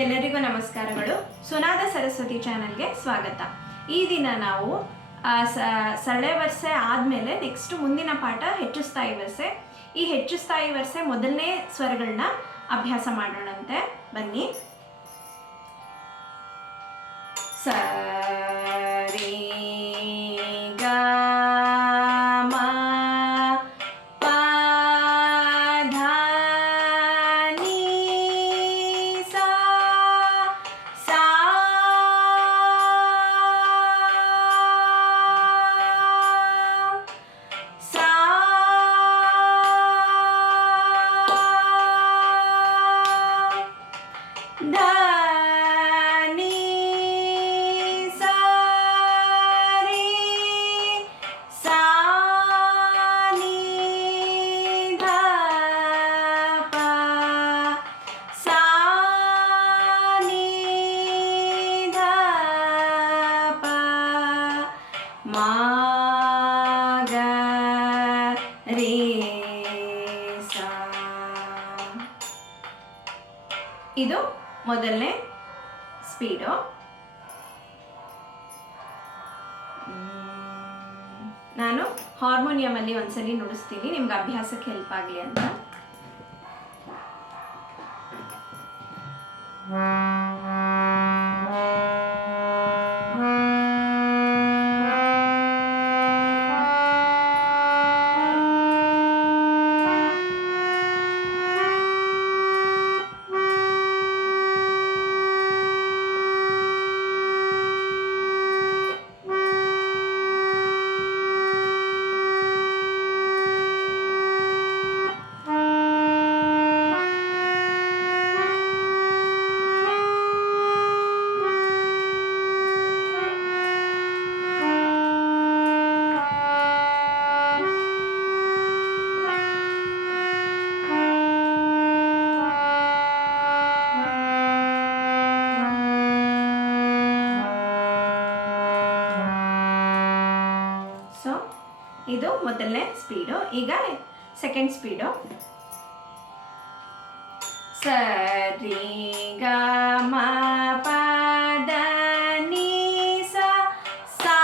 ಎಲ್ಲರಿಗೂ ನಮಸ್ಕಾರಗಳು. ಸುನಾದ ಸರಸ್ವತಿ ಚಾನಲ್ಗೆ ಸ್ವಾಗತ. ಈ ದಿನ ನಾವು ಸರಳೆ ವರ್ಸೆ ಆದಮೇಲೆ ನೆಕ್ಸ್ಟ್ ಮುಂದಿನ ಪಾಠ ಹೆಚ್ಚು ಸ್ಥಾಯಿ ವರ್ಸೆ. ಈ ಹೆಚ್ಚು ಸ್ಥಾಯಿ ವರ್ಸೆ ಮೊದಲನೇ ಸ್ವರಗಳನ್ನ ಅಭ್ಯಾಸ ಮಾಡೋಣಂತೆ. ಬನ್ನಿ. ಸ ರಿ ಗ ಮ ಪ ಧ ನಿ ಸ ಸಾ ಸಾ ಧ ಮ ಗ ರೇ ಸ. ಇದು ಮೊದಲನೇ ಸ್ಪೀಡು. ನಾನು ಹಾರ್ಮೋನಿಯಮಲ್ಲಿ ಒಂದ್ಸಲಿ ನುಡಿಸ್ತೀನಿ, ನಿಮ್ಗೆ ಅಭ್ಯಾಸಕ್ಕೆ ಹೆಲ್ಪ್ ಆಗಲಿ ಅಂತ. ಇದು ಮೊದಲನೇ ಸ್ಪೀಡು. ಈಗ ಸೆಕೆಂಡ್ ಸ್ಪೀಡು. ಸ ರಿ ಗ ಮ ಪ ದ ನಿ ಸ ಸಾ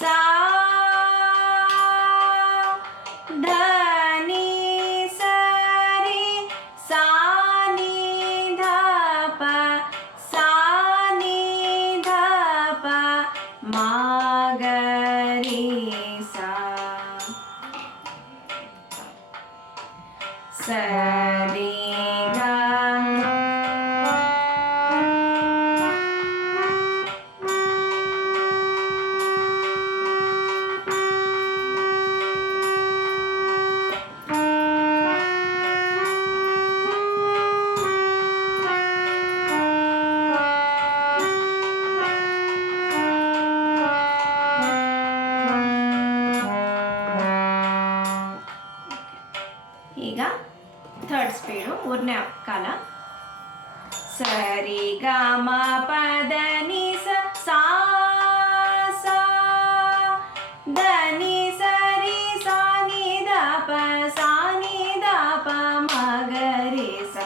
ಸಾ ಧ ನಿ ಸ ರಿ ಸಾ ನಿ ಧ ಪ ಸಾ ನಿ ಧ ಪ ಮ ಗ ರೇ ಸ. ಸ ರಿ ಗ ಈಗ ಥರ್ಡ್ ಸ್ಪೀಡು, ಮೂರನೇ ಕಾಲ. ಸ ರಿ ಗ ಮ ಪ ದ ನಿ ಸ ಸಾ ಸಾ ದ ನಿ ಸ ರಿ ಸಾ ನಿ ದ ಪ ಸಾ ನಿ ದ ಪ ಮ ಗ ರೇ ಸ.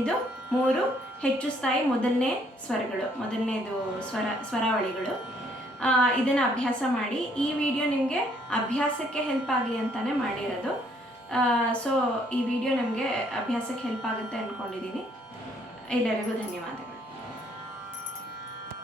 ಇದು ಮೂರು ಹೆಚ್ಚು ಸ್ಥಾಯಿ ಮೊದಲನೇ ಸ್ವರಗಳು, ಮೊದಲನೇದು ಸ್ವರಾವಳಿಗಳು. ಇದನ್ನು ಅಭ್ಯಾಸ ಮಾಡಿ. ಈ ವಿಡಿಯೋ ನಿಮಗೆ ಅಭ್ಯಾಸಕ್ಕೆ ಹೆಲ್ಪ್ ಆಗಲಿ ಅಂತಲೇ ಮಾಡಿರೋದು. ಸೊ ಈ ವಿಡಿಯೋ ನಮಗೆ ಅಭ್ಯಾಸಕ್ಕೆ ಹೆಲ್ಪ್ ಆಗುತ್ತೆ ಅಂದ್ಕೊಂಡಿದ್ದೀನಿ. ಎಲ್ಲರಿಗೂ ಧನ್ಯವಾದಗಳು.